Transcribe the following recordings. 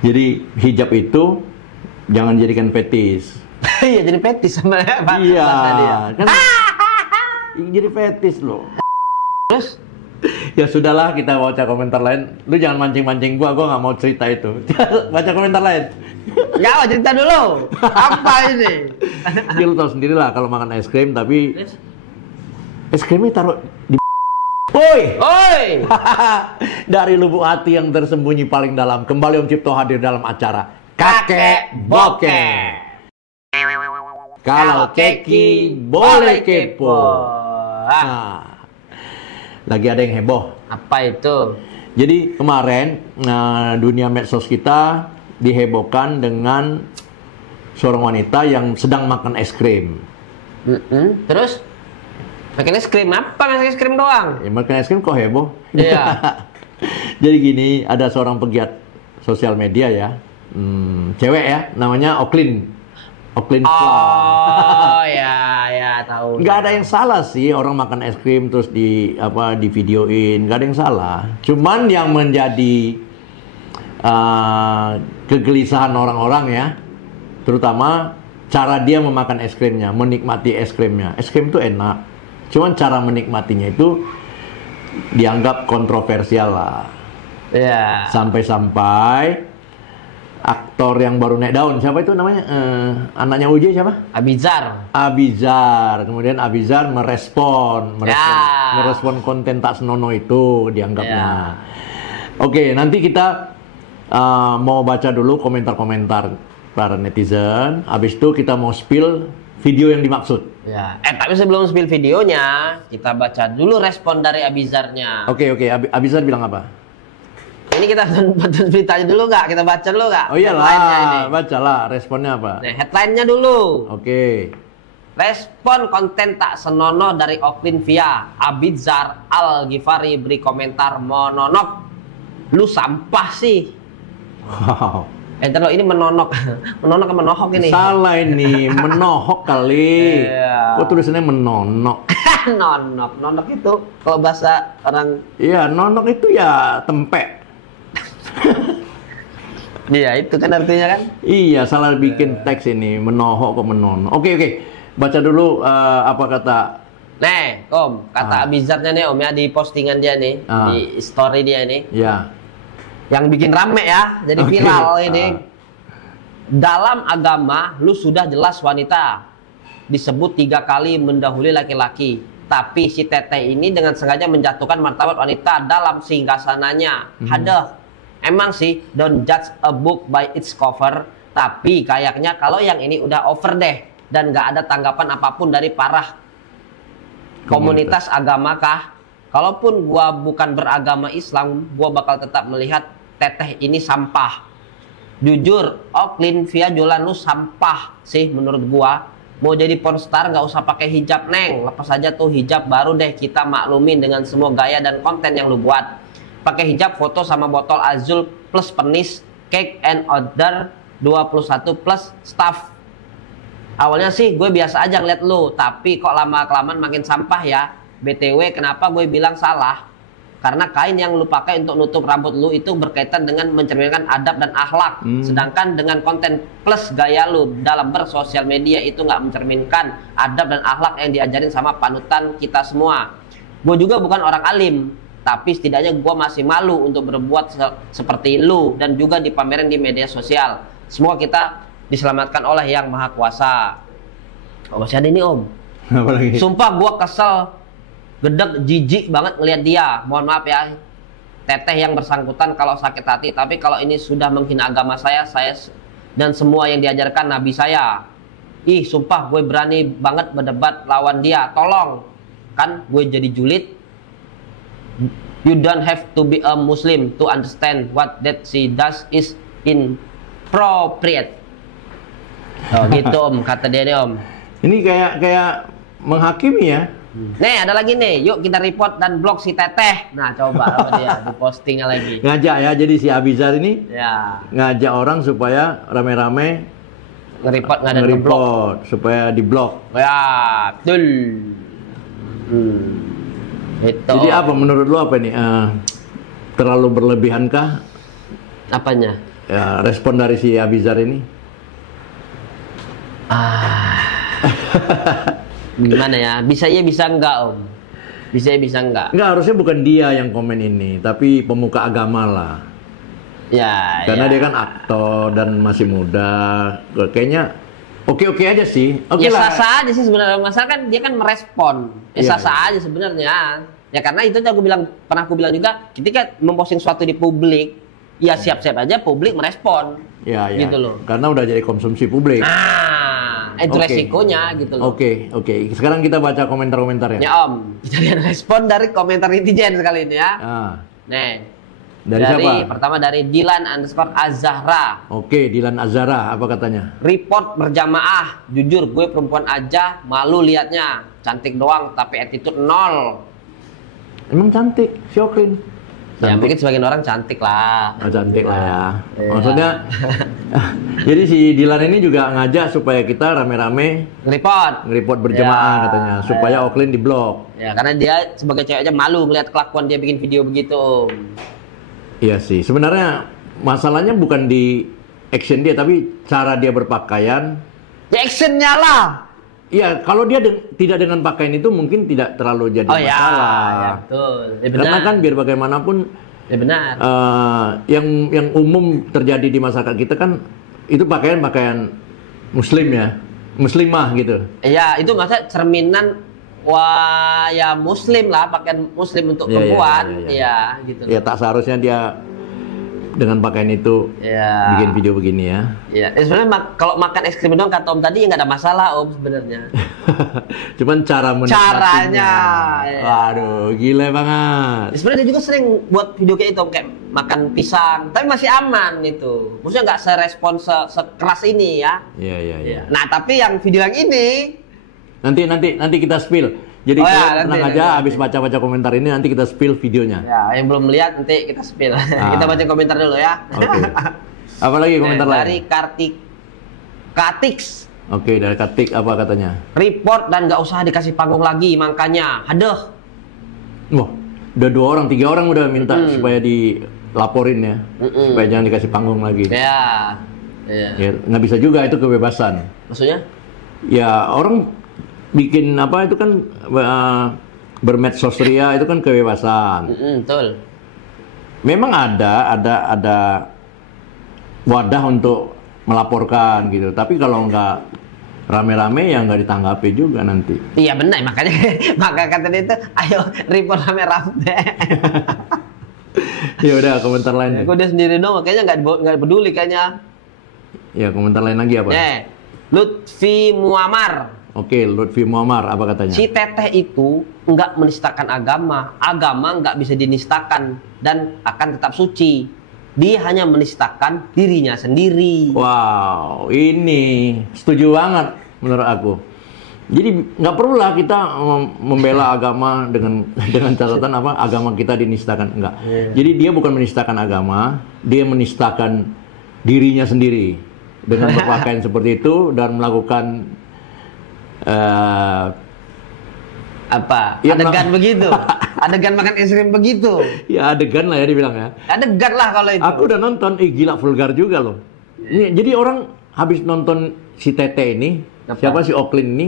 Jadi hijab itu jangan jadikan fetis. Iya, jadi fetis sama Iya, dia. kan jadi fetis loh. Terus? Ya sudahlah, kita baca komentar lain. Lu jangan mancing-mancing gua nggak mau cerita itu. Baca komentar lain. Nggak mau cerita dulu. Apa ini? Ya lu tahu sendiri lah kalau makan es krim, tapi es krimnya taruh di Woi! Oi! Dari lubuk hati yang tersembunyi paling dalam, kembali Om Cipto hadir dalam acara Kakek Bokeh. Kalau keki boleh kepo. Nah, lagi ada yang heboh. Apa itu? Jadi kemarin dunia medsos kita dihebohkan dengan seorang wanita yang sedang makan es krim. Terus? Makan es krim apa? Makan es krim doang? Ya, makan es krim kok heboh? Iya. Jadi gini, ada seorang pegiat sosial media ya, cewek ya, namanya Oklin. Oh ya tahu. Nggak ada yang salah sih orang makan es krim terus di videoin, nggak ada yang salah. Cuman yang menjadi kegelisahan orang-orang ya, terutama cara dia memakan es krimnya, menikmati es krimnya. Es krim itu enak. Cuman cara menikmatinya itu dianggap kontroversial lah. Iya. Sampai-sampai aktor yang baru naik daun, siapa itu namanya? Anaknya UJ siapa? Abizar. Kemudian Abizar merespon konten tak senonoh itu dianggapnya. Oke, nanti kita mau baca dulu komentar-komentar para netizen. Habis itu kita mau spill video yang dimaksud. Ya. Tapi sebelum spill videonya, kita baca dulu respon dari Abizarnya. Oke. Abizar bilang apa? Ini kita tonton beritanya dulu nggak? Kita baca dulu nggak? Oh iyalah, bacalah responnya apa? Nah, headline-nya dulu. Oke. Respon konten tak senonoh dari Oklin via Abizar Al-Ghifari beri komentar mononok. Lu sampah sih. Wow. Terus ini menonok. Menonok ke menohok ini. Salah ini, menohok kali. Iya. Kok tulisannya menonok? Nonok itu kalau bahasa orang. Iya, nonok itu ya tempek. Iya, itu kan artinya kan? Iya, salah bikin teks ini, menohok kok menonok. Oke. Baca dulu apa kata. Nih, Om, kata Abizarnya nih Om ya di postingan dia nih, di story dia nih. Ya. Yang bikin rame ya, jadi viral ini. Dalam agama, lu sudah jelas wanita. Disebut 3 kali mendahului laki-laki. Tapi si teteh ini dengan sengaja menjatuhkan martabat wanita dalam singgasananya. Hadah. Emang sih, don't judge a book by its cover. Tapi kayaknya kalau yang ini udah over deh. Dan gak ada tanggapan apapun dari para komunitas agama kah? Kalaupun gua bukan beragama Islam, gua bakal tetap melihat teteh ini sampah. Jujur, Oklin via jualan lu sampah sih menurut gua. Mau jadi pornstar nggak usah pakai hijab neng, lepas aja tuh hijab baru deh kita maklumin dengan semua gaya dan konten yang lu buat. Pakai hijab foto sama botol azul plus penis, cake and order 21 plus staff. Awalnya sih gue biasa aja ngeliat lu, tapi kok lama-kelamaan makin sampah ya. BTW kenapa gue bilang salah? Karena kain yang lu pakai untuk nutup rambut lu itu berkaitan dengan mencerminkan adab dan akhlak. Sedangkan dengan konten plus gaya lu dalam bersosial media itu nggak mencerminkan adab dan akhlak yang diajarin sama panutan kita semua. Gue juga bukan orang alim, tapi setidaknya gue masih malu untuk berbuat seperti lu dan juga dipamerin di media sosial. Semoga kita diselamatkan oleh Yang Maha Kuasa. Oh, masih ada ini Om. Apalagi? Sumpah gue kesel, gedeg, jijik banget ngeliat dia. Mohon maaf ya teteh yang bersangkutan kalau sakit hati, tapi kalau ini sudah menghina agama saya dan semua yang diajarkan Nabi saya. Ih, sumpah gue berani banget berdebat lawan dia. Tolong, kan gue jadi julid. You don't have to be a Muslim to understand what that she does is inappropriate. Oh gitu Om, kata dia nih Om. Ini kayak menghakimi ya. Nih ada lagi nih, yuk kita report dan blog si teteh. Nah coba apa dia di postingnya lagi. Ngajak ya, jadi si Abizar ini Ya. ngajak orang supaya rame-rame nge-report supaya di-blok. Ya, betul. Itu. Jadi apa menurut lu apa nih? Terlalu berlebihankah? Apanya? ya, respon dari si Abizar ini? Gimana ya? Bisa iya, bisa enggak, Om. Bisa iya, bisa enggak. Enggak, harusnya bukan dia yang komen ini, tapi pemuka agama lah. Ya, karena ya. dia kan aktor dan masih muda. Kayaknya oke-oke aja sih. Oke ya, lah. sah-sah aja sih sebenarnya. Masalah kan dia kan merespon. Ya, sah-sah aja sebenarnya. Ya karena itu aku bilang, pernah aku bilang juga, ketika memposting sesuatu di publik, ya siap-siap aja publik merespon. Ya, gitu loh. Karena udah jadi konsumsi publik. Itu resikonya gitu loh. Oke. Sekarang kita baca komentar-komentarnya. Ya Om, kita lihat respon dari komentar netizen sekali ini ya. Nih. Dari siapa? Pertama dari Dilan_Azahra. Oke, Dilan Azahra, apa katanya? Report berjamaah, jujur gue perempuan aja malu liatnya, cantik doang tapi attitude nol. Emang cantik, si Oklin? Ya mungkin sebagian orang cantik lah. Oh, cantik lah ya. Maksudnya, jadi si Dilan ini juga ngajak supaya kita rame-rame nge-report berjamaah katanya, supaya Oklin diblok. Ya karena dia sebagai cewek aja malu ngeliat kelakuan dia bikin video begitu. Iya sih, sebenarnya masalahnya bukan di action dia, tapi cara dia berpakaian. Ya actionnya lah. Iya, kalau dia tidak dengan pakaian itu mungkin tidak terlalu jadi masalah. Ya betul. Ya, benar. Karena kan biar bagaimanapun, ya benar. Yang umum terjadi di masyarakat kita kan itu pakaian Muslim ya, Muslimah gitu. Iya, itu masa cerminan. Wah, ya Muslim lah, pakaian Muslim untuk perempuan, ya, gitu. Ya tak seharusnya dia dengan pakaian itu bikin video begini ya. Ya, sebenarnya kalau makan es krim doang kata Om tadi ya nggak ada masalah Om sebenarnya. Cuman caranya. Waduh, gila banget. Sebenarnya dia juga sering buat video kayak itu, kayak makan pisang, tapi masih aman itu. Maksudnya nggak serespon sekeras ini ya. Iya. Nah, tapi yang video yang ini Nanti kita spill. Jadi tenang aja, habis baca-baca komentar ini nanti kita spill videonya. Ya, yang belum lihat nanti kita spill. Kita baca komentar dulu ya. Oke. Apa lagi komentar lain? Dari Katix. Oke, dari Katik apa katanya? Report dan nggak usah dikasih panggung lagi, makanya hadeh. Wah, udah 3 orang udah minta supaya dilaporin ya, supaya jangan dikasih panggung lagi. Ya, nggak bisa juga, itu kebebasan. Maksudnya? Ya orang bikin apa itu kan bermedsos ria itu kan kebebasan. Betul. Memang ada wadah untuk melaporkan gitu. Tapi kalau nggak rame-rame ya nggak ditanggapi juga nanti. Iya benar, maka kata dia itu, ayo report rame-rame. Ya udah, komentar lain. Gue dia sendiri dong, kayaknya nggak peduli kayaknya. Ya, komentar lain lagi apa? Lutfi Muammar. Oke, Lutfi Muammar, apa katanya? Si Teteh itu nggak menistakan agama nggak bisa dinistakan dan akan tetap suci. Dia hanya menistakan dirinya sendiri. Wow, ini setuju banget menurut aku. Jadi nggak perlulah kita membela agama dengan catatan apa agama kita dinistakan, enggak. Jadi dia bukan menistakan agama, dia menistakan dirinya sendiri dengan berpakaian seperti itu dan melakukan adegan begitu, adegan makan es krim begitu. Ya adegan lah ya dibilang ya. Adegan lah kalau itu. Aku udah nonton, gila vulgar juga loh. Ini, jadi orang habis nonton si Tete ini, siapa si Oklin ini?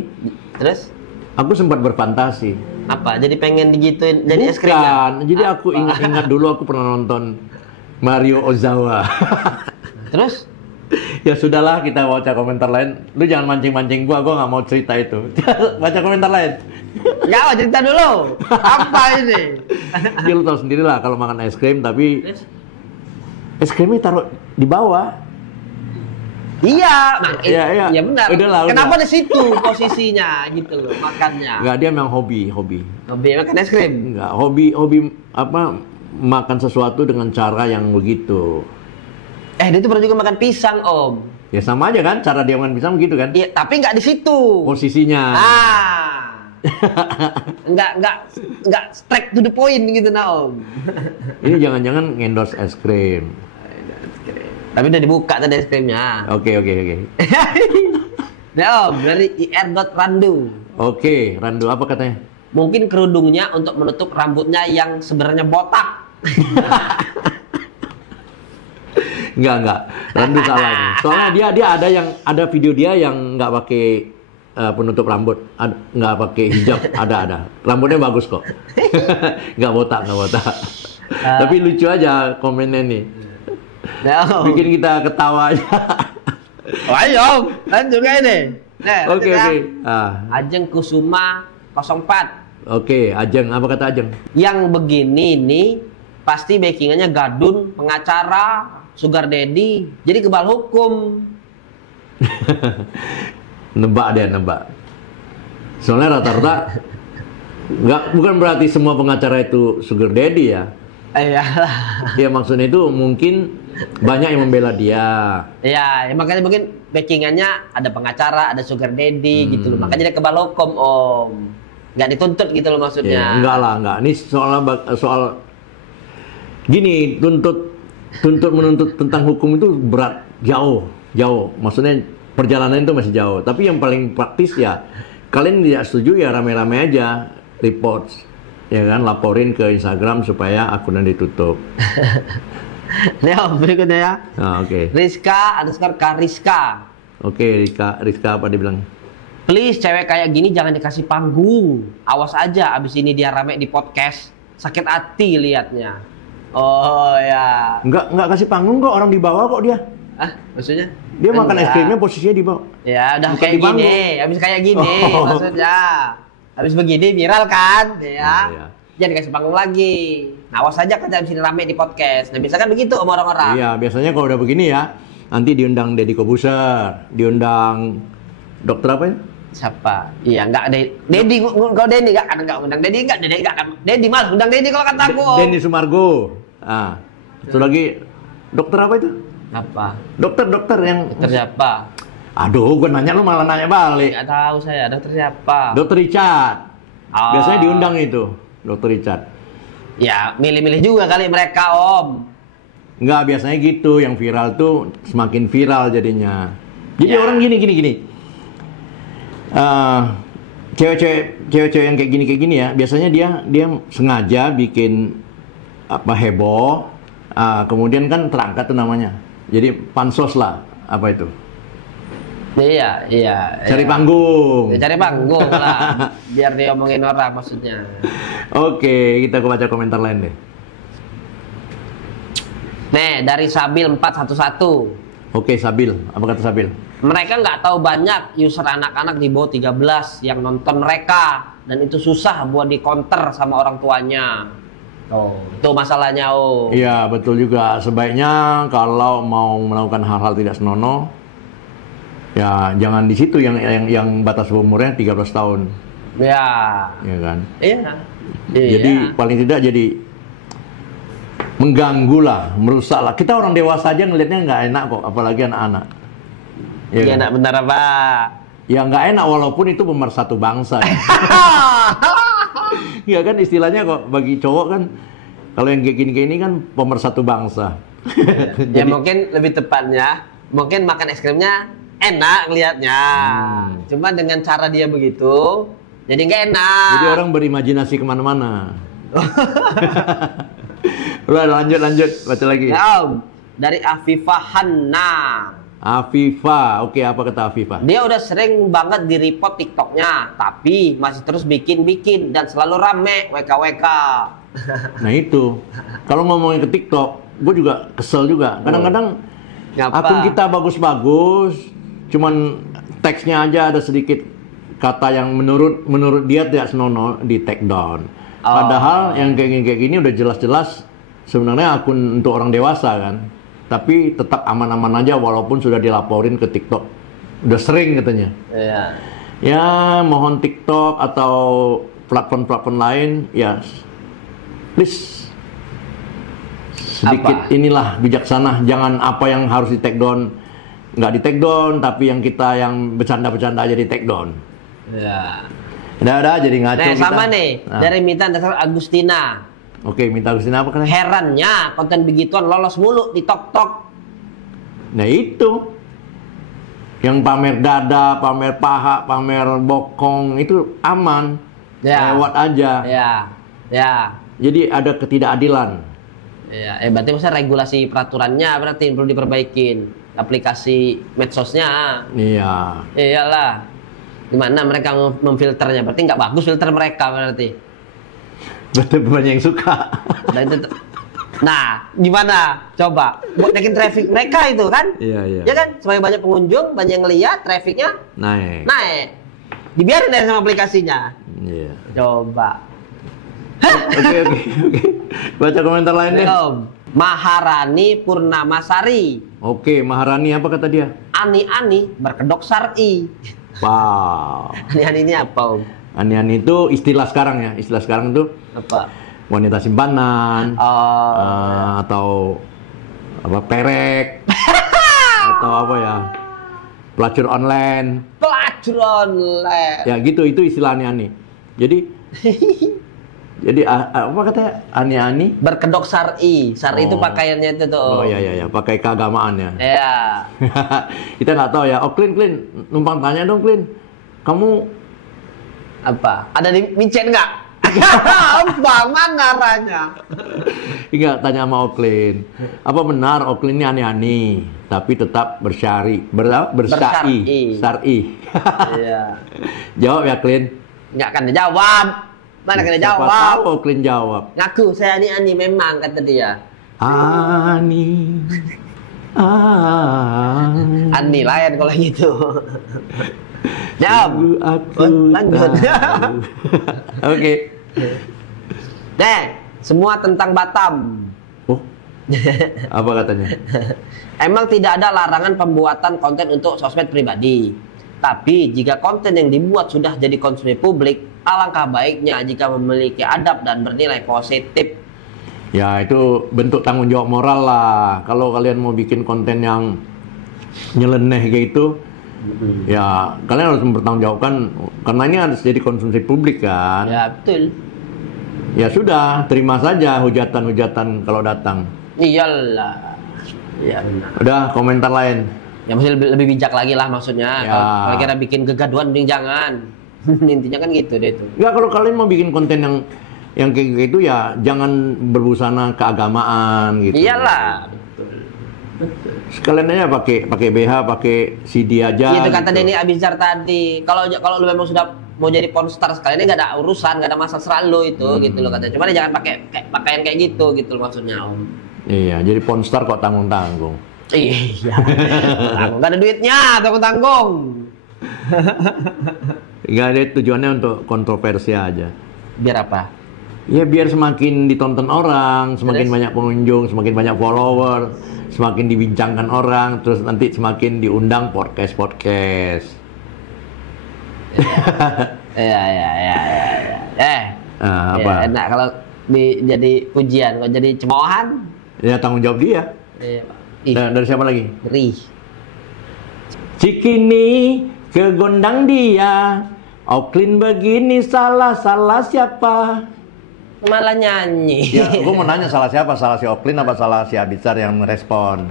Terus? Aku sempat berfantasi. Apa? Jadi pengen digituin jadi es krim ya? Jadi aku ingat dulu aku pernah nonton Mario Ozawa. Terus? Ya sudahlah, kita baca komentar lain. Lu jangan mancing-mancing gua nggak mau cerita itu. Baca komentar lain. Ya, cerita dulu. Apa ini? Ya lu tahu sendiri lah kalau makan es krim, tapi es krimnya taruh di bawah. Iya, iya benar. Kenapa di situ posisinya gitu loh makannya? Enggak, dia memang hobi. Hobi makan es krim? Enggak, hobi apa makan sesuatu dengan cara yang begitu. Dia itu pernah juga makan pisang, Om. Ya sama aja kan, cara dia makan pisang begitu kan? Iya, tapi nggak di situ. Posisinya. Nggak straight to the point gitu, Om. Ini jangan-jangan endorse es krim. Tapi udah dibuka tadi es krimnya. Oke. Nah, Om, dari ir.randu. Oke, Randu apa katanya? Mungkin kerudungnya untuk menutup rambutnya yang sebenarnya botak. Enggak. Randu salah nih. Soalnya dia ada video dia yang nggak pakai penutup rambut, nggak pakai hijab, ada. Rambutnya bagus kok. Nggak botak. Tapi lucu aja komennya nih. Bikin kita ketawa aja. Ayo, kan juga ini. Oke. Ajeng Kusuma 04. Oke, Ajeng, apa kata Ajeng? Yang begini nih pasti backingannya gadun, pengacara, sugar daddy, jadi kebal hukum. Nebak. Soalnya rata-rata bukan berarti semua pengacara itu sugar daddy ya. Iyalah. Ya maksudnya itu mungkin banyak yang membela dia. Ya makanya mungkin backingannya ada pengacara, ada sugar daddy gitu loh. Makanya dia kebal hukum, Om. Nggak dituntut gitu loh maksudnya. Ya, enggak. Ini soal gini, menuntut tentang hukum itu berat, jauh. Maksudnya perjalanan itu masih jauh. Tapi yang paling praktis ya, kalian tidak setuju ya rame-rame aja report, ya kan, laporin ke Instagram supaya akunnya ditutup. Nih Om, berikutnya ya. Oke. Rizka_Kariska. Oke, Rizka apa dia bilang? Please, cewek kayak gini jangan dikasih panggung. Awas aja, abis ini dia rame di podcast. Sakit hati liatnya. Oh ya. Nggak kasih panggung kok, orang di bawah kok dia. Maksudnya? Dia makan es krimnya posisinya di bawah. Ya, udah kayak gini. Abis kayak gini maksudnya. Abis begini viral kan, ya. Iya. Jangan dikasih panggung lagi. Nah, awas aja kan abis ini rame di podcast. Nah, biasa kan begitu sama orang-orang. Iya, biasanya kalau udah begini ya, nanti diundang Deddy Kobuser, diundang dokter apa ya? Siapa? Iya, enggak Dedi, kalau Dedi enggak undang Dedi enggak Dedi malah undang Dedi kalau kata aku. Denny Sumargo. Satu lagi dokter apa itu? Apa? Dokter yang siapa? Aduh, gue nanya lu malah nanya balik. Enggak tahu saya, dokter siapa? Dokter Richard. Biasanya diundang itu, Dokter Richard. Ya, milih-milih juga kali mereka, Om. Enggak, biasanya gitu, yang viral tuh semakin viral jadinya. Jadi orang gini. Cewek-cewek yang kayak gini ya, biasanya dia sengaja bikin heboh, kemudian kan terangkat tuh namanya, jadi pansos lah, apa itu? Iya. Cari panggung. Ya, cari panggung lah, biar dia omongin orang maksudnya. Oke, kita baca komentar lain deh. Nih, dari Sabil 411. Oke, Sabil, apa kata Sabil? Mereka nggak tahu banyak user anak-anak di bawah 13 yang nonton mereka, dan itu susah buat di counter sama orang tuanya. Itu masalahnya, Iya, betul juga. Sebaiknya kalau mau melakukan hal-hal tidak senonoh, ya jangan di situ yang batas umurnya 13 tahun. Ya. Iya kan? Iya. Jadi paling tidak jadi mengganggu lah, merusak lah. Kita orang dewasa aja ngelihatnya nggak enak kok, apalagi anak-anak. Iya, enak benar apa? Ya nggak enak walaupun itu pemersatu bangsa. Ya kan istilahnya kok bagi cowok kan, kalau yang kayak gini kan pemersatu bangsa. Ya mungkin lebih tepatnya, mungkin makan es krimnya enak lihatnya. Cuma dengan cara dia begitu, jadi nggak enak. Jadi orang berimajinasi kemana-mana. Udah lanjut baca lagi. Ya, dari Afifah Hanna. Afifah, oke, apa kata Afifah? Dia udah sering banget di-report TikToknya, tapi masih terus bikin dan selalu rame WKWK. Nah itu, kalau ngomongin ke TikTok, gue juga kesel juga. Kadang-kadang akun kita bagus-bagus, cuman teksnya aja ada sedikit kata yang menurut dia tidak senonoh, di take down. Padahal yang kayak gini udah jelas-jelas sebenarnya akun untuk orang dewasa kan. Tapi tetap aman-aman aja walaupun sudah dilaporin ke TikTok. Udah sering katanya. Iya. Ya, mohon TikTok atau platform-platform lain ya please sedikit inilah bijaksana, jangan apa yang harus di take down nggak di take down, tapi yang kita yang bercanda-bercanda aja di take down. Iya. Udah jadi ngaco kita. Sama nih, dari Minta dasar Agustina. Oke, Minta Agustina apa kan? Herannya konten begituan lolos mulu di TikTok. Nah itu, yang pamer dada, pamer paha, pamer bokong itu aman, lewat aja. Ya. Jadi ada ketidakadilan. Iya, berarti maksudnya regulasi peraturannya berarti perlu diperbaikin. Aplikasi medsosnya. Iya. Iyalah. Gimana mereka memfilternya? Berarti nggak bagus filter mereka berarti. Betul banyak yang suka. Nah, gimana? Coba buat naikin traffic mereka itu kan? Iya, iya. Ya kan, supaya banyak pengunjung, banyak yang lihat, trafficnya naik. Dibiarin deh sama aplikasinya. Iya. Coba. Oke. Baca komentar lainnya. Maharani Purnamasari. Oke, Maharani apa kata dia? Ani-ani berkedok syar'i. Wow. Ani-ani ini apa, Om? Ani-ani itu istilah sekarang ya. Istilah sekarang itu Apa? Wanita simpanan. Atau apa perek. Atau apa ya? Pelacur online. Pelacur online. Ya gitu, itu istilah ani-ani. Jadi apa katanya? Ani-ani berkedok syar'i. Syar'i itu pakaiannya itu tuh. Oh iya, pakai keagamaan ya. Iya. Kita nggak tahu ya. Oh, Klin, numpang tanya dong, Klin. Kamu apa? Ada di micet nggak? Bang, mana arahnya? Enggak, tanya sama Oklin. Apa benar Oklin ini ani-ani, tapi tetap bersari, bersai, syar'i. Iya. Jawab ya, Klin. Nggak akan dijawab. Mana kena jawab? Tahu Oklin jawab. Ngaku saya ani-ani memang kata dia. Ani. Ani lain kalau gitu. Jawab. Lanjut. Oke. Semua tentang Batam. Oh. Apa katanya? Emang tidak ada larangan pembuatan konten untuk sosmed pribadi. Tapi jika konten yang dibuat sudah jadi konsumsi publik, alangkah baiknya jika memiliki adab dan bernilai positif. Ya, itu bentuk tanggung jawab moral lah. Kalau kalian mau bikin konten yang nyeleneh kayak gitu, ya kalian harus mempertanggungjawabkan, karena ini harus jadi konsumsi publik kan. Ya, betul. Ya sudah, terima saja hujatan-hujatan kalau datang. Iyalah. Ya benar. Udah, komentar lain. Ya mesti lebih bijak lagi lah maksudnya. Ya. Kalau kira bikin kegaduhan mending jangan. Intinya kan gitu deh itu. Ya kalau kalian mau bikin konten yang kayak gitu ya jangan berbusana keagamaan gitu. Iyalah. Betul. Sekalian aja pakai BH, pakai CD aja. Itu kata gitu. Denny Abizar tadi. Kalau lu memang sudah mau jadi pornstar sekalian, ini nggak ada urusan, nggak ada masalah selalu itu gitu loh katanya. Cuma jangan pakai pakaian kayak gitu loh maksudnya Om. Iya, jadi pornstar kok tanggung-tanggung. Iya. Nggak ada duitnya, tanggung-tanggung. Nggak ada, tujuannya untuk kontroversi aja. Biar apa? Ya biar semakin ditonton orang, semakin banyak pengunjung, semakin banyak follower, semakin dibincangkan orang, terus nanti semakin diundang podcast. Ya. Apa? Ya, enak kalau jadi pujian, kalau jadi cemoohan. Ya tanggung jawab dia. Iya. Dari siapa lagi? Rih. Cikini kegondang dia, Oklin begini salah siapa? Malah nyanyi. Ya, gue mau nanya salah siapa? Salah si Oklin apa salah si Abizar yang merespon?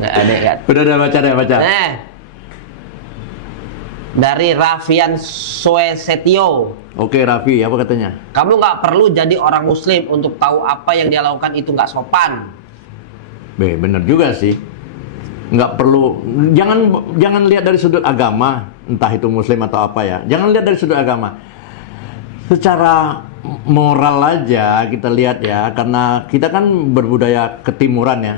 Nggak ada kan? Udah baca. Dari Raffian Suesetio. Oke, Raffi, apa katanya? Kamu nggak perlu jadi orang muslim untuk tahu apa yang dia lakukan itu nggak sopan. Bener juga sih. Nggak perlu, jangan lihat dari sudut agama, entah itu muslim atau apa ya. Jangan lihat dari sudut agama. Secara moral aja kita lihat ya, karena kita kan berbudaya ketimuran ya.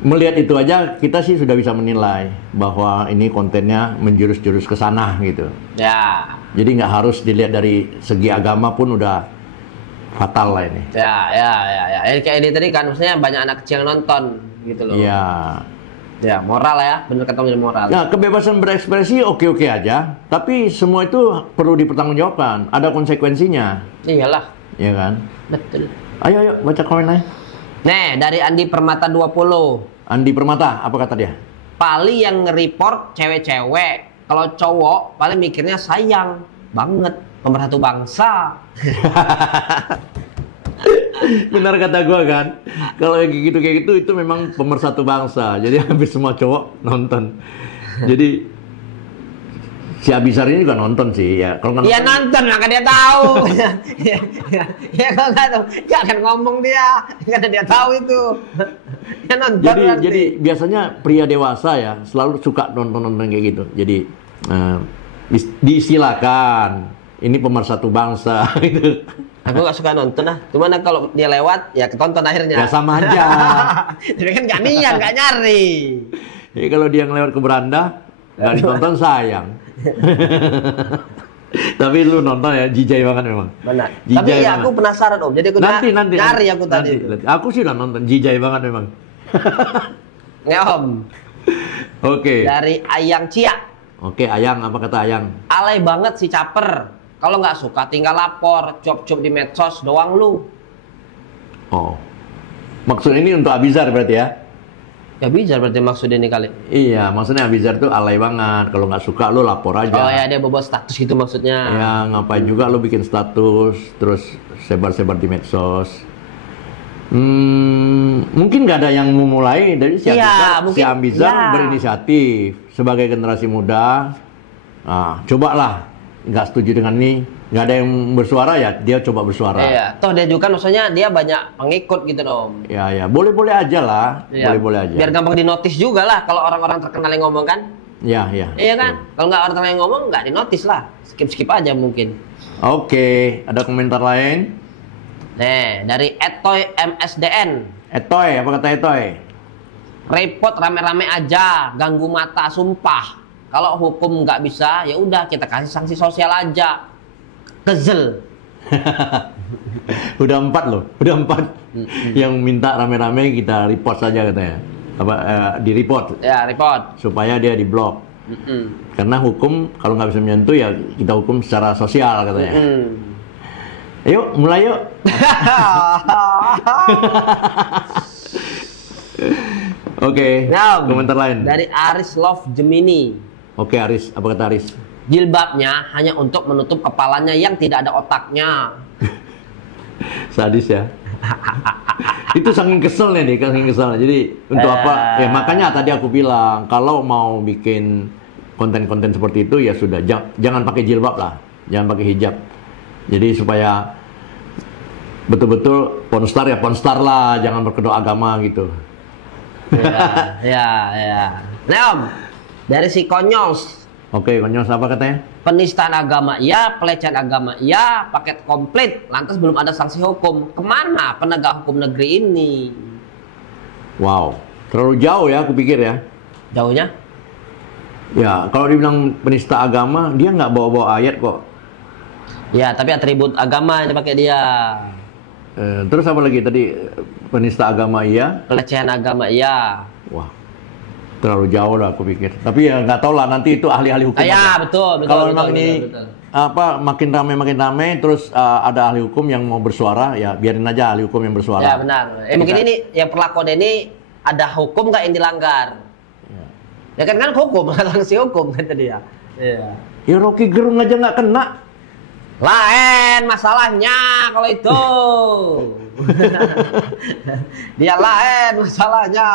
Melihat itu aja kita sih sudah bisa menilai bahwa ini kontennya menjurus-jurus ke sana gitu. Ya. Jadi nggak harus dilihat dari segi agama pun udah fatal lah ini. Ya. Kayak ini tadi kan, maksudnya banyak anak kecil yang nonton gitu loh. Iya. Ya, moral ya, bener kata moral. Ya, kebebasan berekspresi oke-oke aja, tapi semua itu perlu dipertanggungjawabkan, ada konsekuensinya. Iyalah. Iya kan? Betul. Ayo baca komen aja. Nih, dari Andi Permata 20. Andi Permata, apa kata dia? Paling yang nge-report cewek-cewek. Kalau cowok paling mikirnya sayang banget, pemersatu bangsa. Benar kata gua kan, kalau kayak gitu itu memang pemersatu bangsa. Jadi hampir semua cowok nonton. Jadi Si Abizar ini juga nonton sih ya. Kalau nggak nonton maka dia tahu. Ya kalau nggak tahu nggak akan ngomong dia karena dia tahu itu. Dia nonton. Jadi biasanya pria dewasa ya selalu suka nonton kayak gitu. Jadi disilakan. Ini pemersatu bangsa gitu. Aku nggak suka nonton lah. Cuman kalau dia lewat ya ketonton akhirnya. Ya sama aja. Tapi kan nggak niat, nggak nyari. Jadi kalau dia ngelewat ke beranda nggak ditonton sayang. Tapi lu nonton ya, jijai banget memang. Benar. Tapi ya aku penasaran Om. Jadi aku nyari aku tadi. Aku sih udah nonton, jijai banget memang. Ya Om. Oke. Dari Ayang Cia. Oke, Ayang, apa kata Ayang? Alay banget si caper. Kalau nggak suka tinggal lapor, cup-cup di medsos doang lu. Oh. Maksudnya ini untuk Abizar berarti ya? Ya Abizar berarti maksudnya ini kali. Iya, maksudnya Abizar tuh alay banget. Kalau nggak suka lu lapor aja. Oh ya, dia bawa status gitu maksudnya. Ya, ngapain juga lu bikin status terus sebar-sebar di medsos. Mungkin nggak ada yang memulai dari si Abizar. Si Abizar berinisiatif sebagai generasi muda. Nah, cobalah. Nggak setuju dengan ini, nggak ada yang bersuara ya, dia coba bersuara. Iya, toh dia juga maksudnya dia banyak pengikut gitu dong. Ya, boleh-boleh aja lah, boleh-boleh aja. Biar gampang dinotis juga lah kalau orang-orang terkenal yang ngomong kan. Iya. Iya kan, kalau nggak orang terkenal yang ngomong nggak dinotis lah, skip aja mungkin. Oke, ada komentar lain? Dari Etoy MSDN. Etoy, apa kata Etoy? Repot rame-rame aja, ganggu mata, sumpah. Kalau hukum nggak bisa, ya udah kita kasih sanksi sosial aja. Kesel. Udah 4 loh, udah 4 yang minta rame-rame kita report saja katanya. Di report. Ya, report. Supaya dia di blok. Karena hukum kalau nggak bisa menyentuh ya kita hukum secara sosial katanya. Ayo, mulai yuk. Oke, komentar lain. Dari Aris Love Gemini. Oke, Aris, apa kata Aris? Jilbabnya hanya untuk menutup kepalanya yang tidak ada otaknya. Sadis ya. Itu saking keselnya deh, saking keselnya. Jadi untuk apa? Ya makanya tadi aku bilang kalau mau bikin konten-konten seperti itu ya sudah jangan pakai jilbab lah, jangan pakai hijab. Jadi supaya betul-betul pornstar ya pornstar lah, jangan berkedok agama gitu. Ya. Nah Om, dari si Konyos. Oke, Konyos apa katanya? Penistaan agama iya, pelecehan agama iya, paket komplit. Lantas belum ada sanksi hukum. Kemana penegak hukum negeri ini? Wow, terlalu jauh ya aku pikir ya. Jauhnya? Ya, kalau dibilang penista agama, dia nggak bawa-bawa ayat kok. Ya, tapi atribut agama yang dipakai dia. Terus apa lagi tadi? Penista agama iya, pelecehan agama iya. Wah, terlalu jauh lah aku pikir. Tapi ya nggak tahu lah, nanti itu ahli-ahli hukum. Ya, betul. Kalau memang ini apa makin ramai terus ada ahli hukum yang mau bersuara, ya biarin aja ahli hukum yang bersuara. Ya benar. Mungkin ini yang perlakuan ini ada hukum nggak yang dilanggar? Ya kan hukum, sanksi hukum kata dia. Iya. Ya Rocky Gerung aja nggak kena. Lain masalahnya kalau itu. Dia lain masalahnya.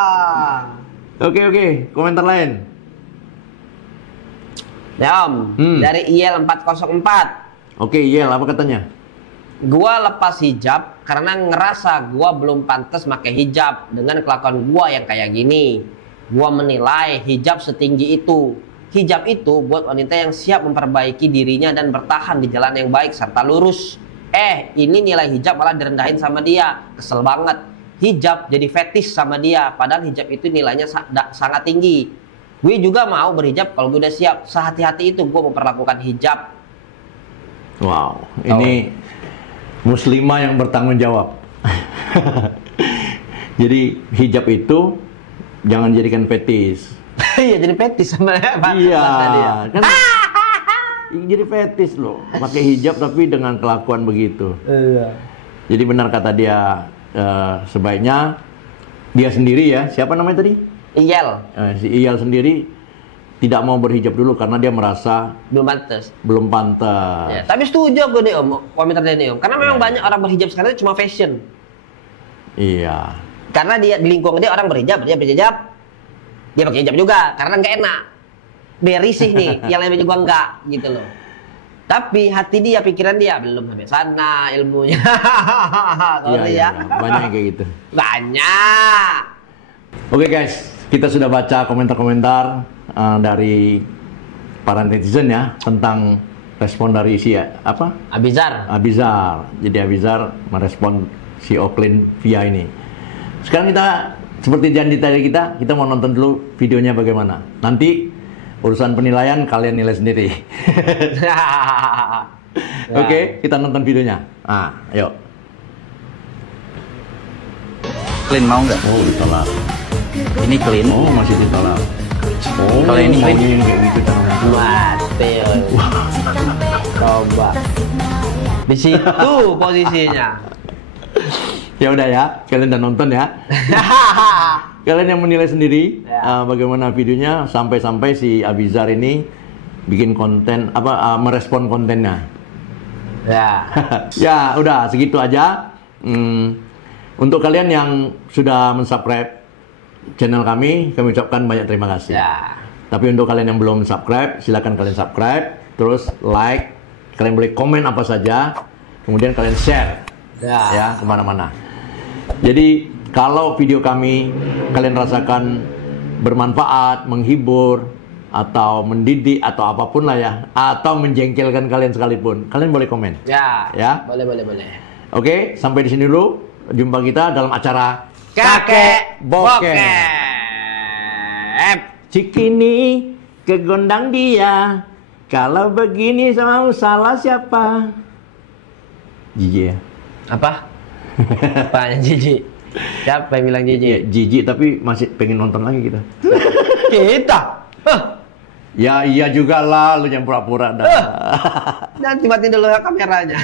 Oke, komentar lain. Ya Om, dari IL 404. Oke, IL apa katanya? Gua lepas hijab karena ngerasa gua belum pantas pakai hijab dengan kelakuan gua yang kayak gini. Gua menilai hijab setinggi itu. Hijab itu buat wanita yang siap memperbaiki dirinya dan bertahan di jalan yang baik serta lurus. Ini nilai hijab malah direndahin sama dia. Kesel banget. Hijab jadi fetish sama dia, padahal hijab itu nilainya sangat tinggi. Gue juga mau berhijab kalau gue udah siap. Sehati-hati itu gue memperlakukan hijab. Wow, ini muslimah yang bertanggung jawab. Jadi hijab itu jangan jadikan fetish. Iya, jadi fetish sama iya, kan jadi fetish loh. Pakai hijab tapi dengan kelakuan begitu. Iya. Jadi benar kata dia, sebaiknya dia sendiri ya. Siapa namanya tadi? Iyal. Si Iyal sendiri tidak mau berhijab dulu karena dia merasa belum pantas. Ya, tapi setuju gue nih Om, komentar dia nih Om. Karena memang banyak orang berhijab sekarang itu cuma fashion. Iya. Karena dia di lingkungan dia orang berhijab, dia pakai hijab juga karena nggak enak. berisih nih, yang lain juga enggak gitu loh. Tapi hati dia, pikiran dia belum sampai sana ilmunya. Iya, banyak yang kayak gitu. Banyak. Oke guys, kita sudah baca komentar-komentar dari para netizen ya tentang respon dari si apa? Abizar. Jadi Abizar merespon si Oaklyn Via ini. Sekarang kita seperti janji tadi kita mau nonton dulu videonya bagaimana. Nanti urusan penilaian kalian nilai sendiri. Oke, kita nonton videonya. Ayo. Clean mau nggak? Oh, ditolak. Ini clean. Oh, masih ditolak. Oh, kalau ini clean kayak gitu caranya. Mati. Coba. Di situ posisinya. Ya udah ya, kalian udah nonton ya. Kalian yang menilai sendiri bagaimana videonya sampai si Abizar ini bikin konten merespon kontennya. Ya. Ya udah segitu aja. Untuk kalian yang sudah mensubscribe channel kami ucapkan banyak terima kasih. Ya. Tapi untuk kalian yang belum subscribe, silakan kalian subscribe, terus like, kalian boleh komen apa saja, kemudian kalian share ya kemana-mana. Jadi kalau video kami kalian rasakan bermanfaat, menghibur, atau mendidik, atau apapun lah ya, atau menjengkelkan kalian sekalipun, kalian boleh komen. Ya. Boleh. Oke, sampai di sini dulu. Jumpa kita dalam acara Kakek Bokep. Cikini kegondang dia. Kalau begini sama salah siapa? Jijik ya? Apa? Apanya jijik? Siapa yang bilang jijik? Ya, jijik tapi masih pengen nonton lagi kita. Kita? Ya iya juga lah, lu yang pura-pura dah. Jangan matiin dulu ya kameranya.